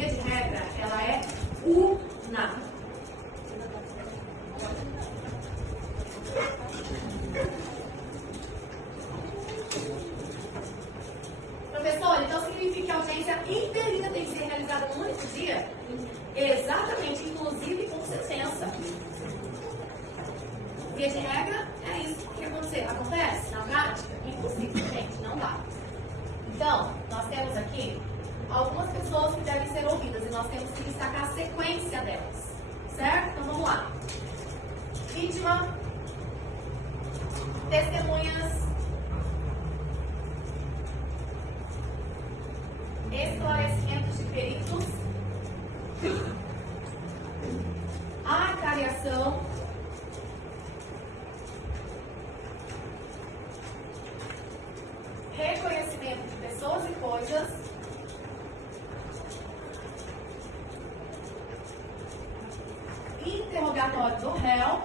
via de regra, ela é una. Professor, então significa que a audiência interina tem que ser realizada num único dia? Exatamente, inclusive com sentença. Via de regra, é isso que acontece na prática? Impossível, gente, não dá. Então, nós temos aqui algumas pessoas que devem ser ouvidas e nós temos que destacar a sequência delas, certo? Então vamos lá. Vítima, testemunhas, esclarecimentos de peritos, acariação, reconhecimento de pessoas e coisas, interrogatório do réu,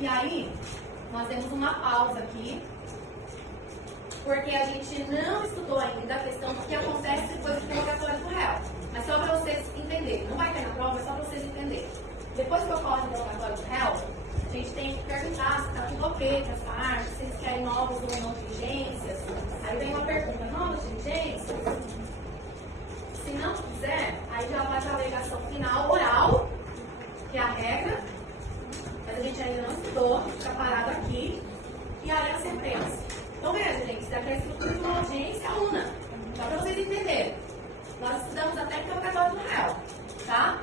e aí nós temos uma pausa aqui, porque a gente não estudou ainda a questão do que acontece depois do interrogatório do réu. Mas só para vocês entenderem, não vai cair na prova, é só para vocês entenderem. Depois que ocorre o interrogatório do réu, a gente tem que perguntar se está tudo ok com essa arte, se eles querem novas ou não diligências. Aí vem uma pergunta, novas diligências? Se não quiser, aí já vai para a alegação final oral, que é a regra, mas a gente ainda não estudou, fica parado aqui, e aí a sentença. Então veja, gente, isso daqui é a estrutura de uma audiência una, só para vocês entenderem. Nós estudamos até o interrogatório do réu, tá?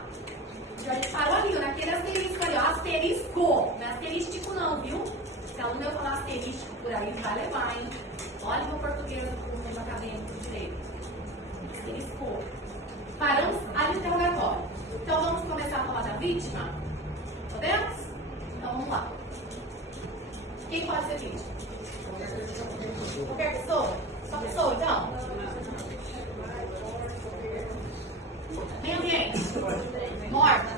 A gente parou ali, naquele asterisco ali, ó, asterisco, não é asterístico não, viu? Se aluno eu falar asterístico por aí, vai levar, hein? Olha o meu português do mundo acadêmico de direito. Asterisco. Paramos ali no interrogatório. Então vamos começar a falar da vítima? Podemos? Então vamos lá. Quem pode ser vítima? Qualquer pessoa? Só pessoa, então? Meio ambiente? Mortos?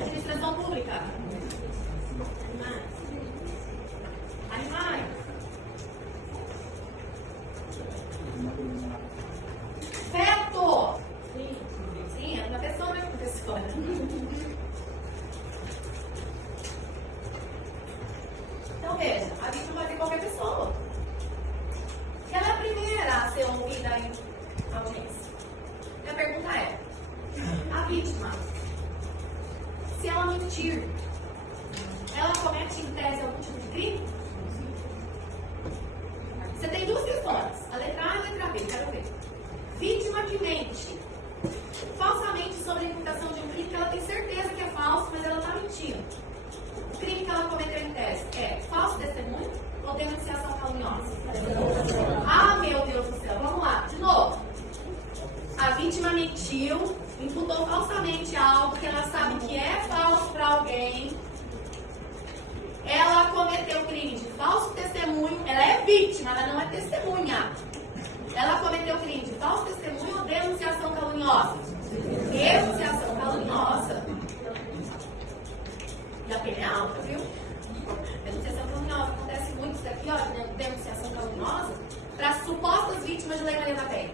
Administração pública? Animais? Feto? Sim, é uma pessoa, não é uma pessoa. Então veja, a vítima pode ser qualquer pessoa. Se ela é a primeira a ser ouvida em audiência, minha pergunta é: a vítima, se ela mentir, ela comete em tese algum tipo de crime? Você tem duas questões, a letra A e a letra B, quero ver. Vítima que mente falsamente sobre a imputação de um crime que ela tem certeza que é falso, mas ela está mentindo. O crime que ela cometeu em tese é falso testemunho ou denunciação caluniosa? Ah, meu Deus do céu, vamos lá, de novo. A vítima mentiu, imputou falsamente algo que ela sabe que é falso para alguém. Ela cometeu crime de falso testemunho. Ela é vítima, ela não é testemunha. Ela cometeu crime de falso testemunho ou denunciação caluniosa? Denunciação caluniosa. E a pena é alta, viu? Denunciação caluniosa. Acontece muito isso daqui, ó, denunciação caluniosa, para supostas vítimas de Lei Maria da Penha.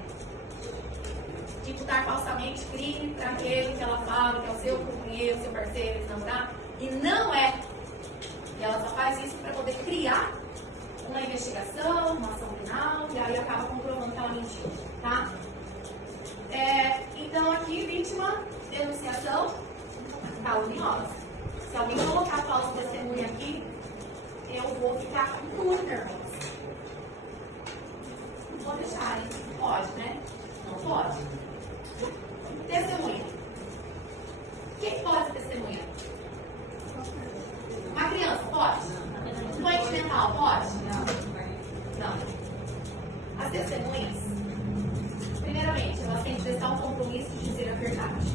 Imputar falsamente crime para aquele que ela fala que é o seu companheiro, seu parceiro, seu namorado, e não é. E ela só faz isso para poder criar uma investigação, uma ação penal, e aí acaba comprovando que ela mentiu, tá? Então aqui, vítima, denunciação caluniosa. Se alguém colocar falso testemunho aqui, eu vou ficar muito nervosa. Não vou deixar, hein? Pode, né? Não pode. Testemunha. Quem pode testemunhar? Uma criança pode? Um doente mental pode? Não. As testemunhas, primeiramente, elas têm que prestar um compromisso de dizer a verdade.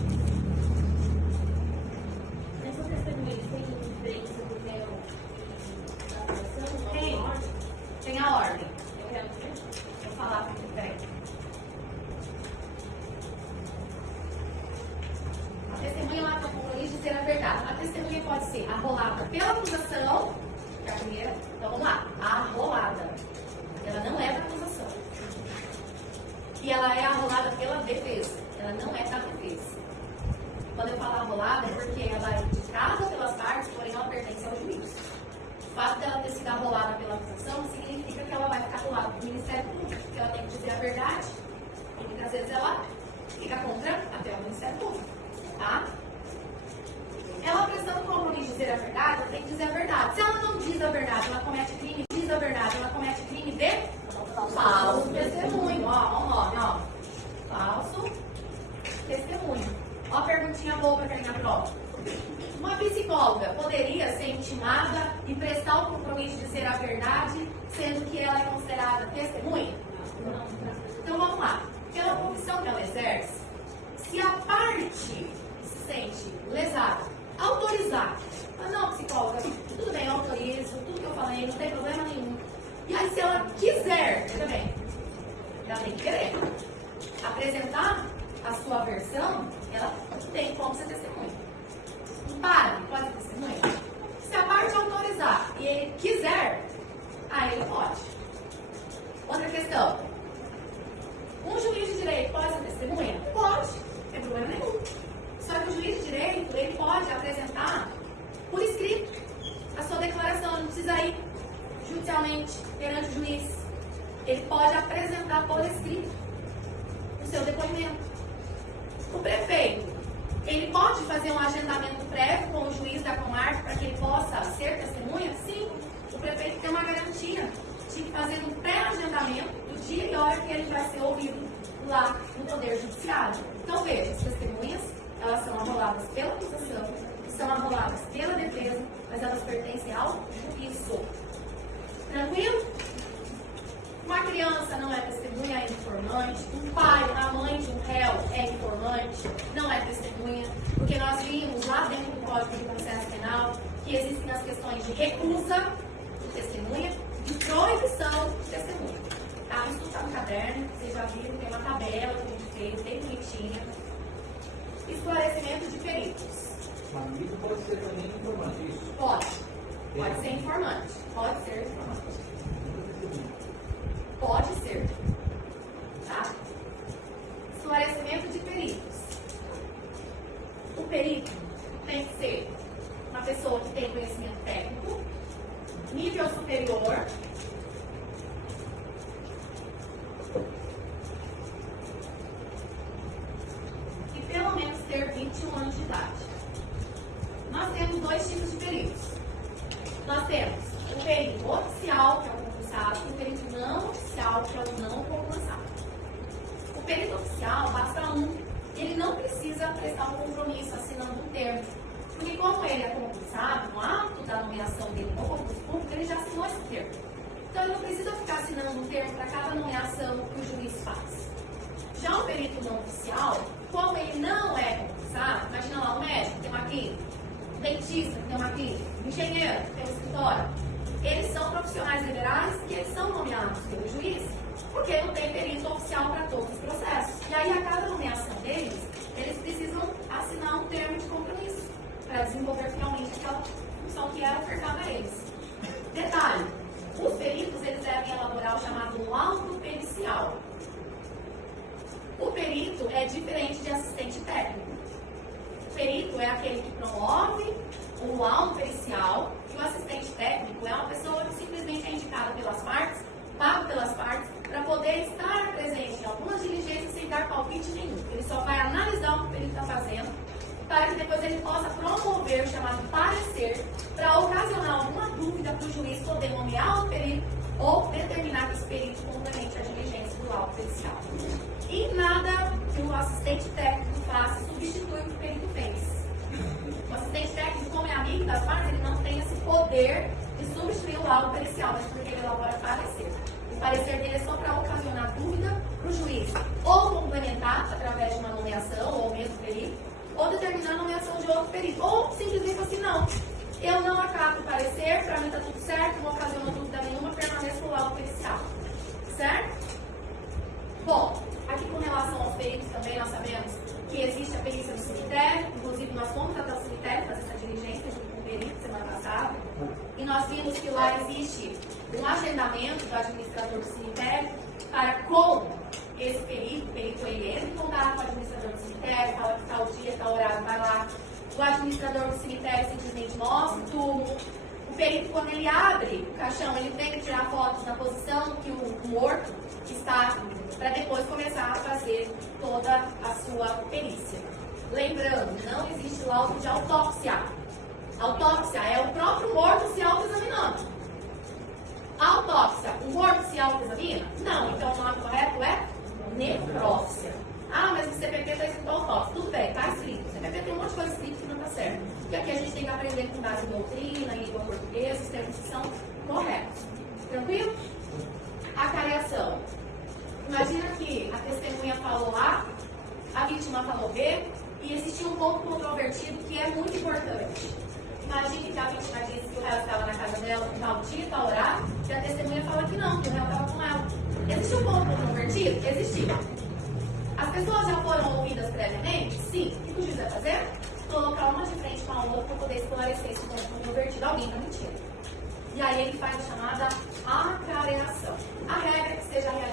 Nessa testemunha, tem diferença do réu da acusação? Tem a ordem. Eu vou falar para você. A testemunha lá tem o compromisso de dizer a verdade. A testemunha pode ser arrolada pela acusação, que é a primeira. Então vamos lá. Arrolada. Ela não é da acusação. verdade, e muitas vezes ela fica contra até o Ministério Público, tá? Ela prestando compromisso de dizer a verdade, ela tem que dizer a verdade. Se ela não diz a verdade, ela comete crime, diz a verdade, ela comete crime de falso testemunho. Ó, o nome, ó. Falso testemunho. Ó a perguntinha boa para cair na prova. Uma psicóloga poderia ser intimada e prestar o compromisso de dizer a verdade, sendo que ela é considerada testemunha? Não. Então vamos lá. Pela profissão que ela exerce, se a parte se sente lesada, autorizar. Mas não, psicóloga, tudo bem, eu autorizo, tudo que eu falei, não tem problema nenhum. E aí, se ela quiser, veja bem, ela tem que querer apresentar a sua versão, ela tem como ser testemunha. Um padre pode ser testemunha? Se a parte autorizar e ele quiser, aí ele pode. Outra questão. Um juiz de direito pode ser testemunha? Pode, não tem problema nenhum. Só que o juiz de direito, ele pode apresentar por escrito a sua declaração, não precisa ir judicialmente perante o juiz. Ele pode apresentar por escrito o seu depoimento. O prefeito, ele pode fazer um agendamento prévio com o juiz da comarca para que ele possa ser testemunha? Sim, o prefeito tem uma garantia de fazer um pré-agendamento do dia e hora que ele vai ser ouvido lá no Poder Judiciário. Então veja, as testemunhas, elas são arroladas pela acusação, são arroladas pela defesa, mas elas pertencem ao juízo. Tranquilo? Uma criança não é testemunha, é informante. Um pai, a mãe de um réu é informante, não é testemunha. Porque nós vimos lá dentro do Código de Processo Penal que existem as questões de recusa de testemunha e proibição de testemunha. Tá? Isso está no caderno, vocês já viram, tem uma tabela que a gente fez, bem bonitinha. Esclarecimento de peritos. Mas isso pode ser também informante, isso? Pode. Pode ser informante. Pode ser informante. Pode ser. Tá? Esclarecimento de peritos. O perito tem que ser uma pessoa que tem conhecimento técnico, nível superior, e pelo menos ter 21 anos de idade. Nós temos dois tipos de peritos. Nós temos o perito oficial, que é o concursado, e o perito não oficial, que é o não concursado. O perito oficial, basta um, ele não precisa prestar um compromisso assinando um termo. Porque como ele é concursado, no ato da nomeação dele no concurso público, ele já assinou esse termo. Então ele não precisa ficar assinando um termo para cada nomeação que o juiz faz. Já o perito não oficial, como ele não é concursado, imagina lá, um médico tem uma clínica, um dentista tem uma clínica, um engenheiro tem um escritório. Eles são profissionais liberais e eles são nomeados pelo juiz porque não tem perito oficial para todos os processos. E aí, a cada nomeação deles, eles precisam assinar um termo de compromisso para desenvolver finalmente aquela função que era ofertada a eles. Detalhe, os peritos eles devem elaborar o chamado laudo pericial. O perito é diferente de assistente técnico. O perito é aquele que promove o laudo pericial e o assistente técnico é uma pessoa que simplesmente é indicada pelas partes, pago pelas partes, para poder estar presente em algumas diligências sem dar palpite nenhum. Ele só vai analisar o que o perito está fazendo para que depois ele possa promover o chamado parecer para ocasionar alguma dúvida para o juiz poder nomear o perito ou determinar que esse perito complemente a diligência do laudo pericial. E nada que o assistente técnico faça substitui o que o perito fez. O assistente técnico, como é amigo das partes, ele não tem esse poder de substituir o laudo pericial, mas porque ele elabora parecer. O parecer dele é só para ocasionar dúvida para o juiz, ou complementar através de uma nomeação, ou mesmo perito, ou determinar a nomeação de outro perito, ou simplesmente assim, não, eu não acato o parecer, para mim está tudo certo, não ocasiona dúvida nenhuma, permaneço no laudo pericial. Certo? Bom, aqui com relação aos peritos também nós sabemos que existe a perícia do cemitério, inclusive nós fomos até o cemitério fazer essa diligência junto com o perito semana passada, e nós vimos que lá existe um agendamento do administrador do cemitério para com esse perito, o perito ele entra em contato com o administrador do cemitério, fala que tal dia, tal horário, vai lá, o administrador do cemitério simplesmente mostra o túmulo, o O perito, quando ele abre o caixão, ele tem que tirar fotos na posição que o morto está, para depois começar a fazer toda a sua perícia. Lembrando, não existe laudo de autópsia. Autópsia é o próprio morto se autoexaminando. Autópsia, o morto se autoexamina? Não, então o nome correto é necrópsia. Ah, mas o CPP está escrito autópsia. Tudo bem, está escrito. O CPP tem um monte de coisa escrita que não está certo. E aqui a gente tem que aprender com base em doutrina, em língua portuguesa, os termos que são corretos. Tranquilo? Acariação. Imagina que a testemunha falou A, a vítima falou B, e existiu um ponto controvertido que é muito importante. Imagine que a vítima disse que o réu estava na casa dela em tal dia, tal horário, e a testemunha fala que não, que o réu estava com ela. Existiu um ponto controvertido? Existiu. As pessoas já foram ouvidas previamente? Sim. O que o juiz vai fazer? Colocar uma de frente com a outra para poder esclarecer esse ponto controvertido. Alguém está mentindo. E aí ele faz a chamada acareação. A regra é que seja realizada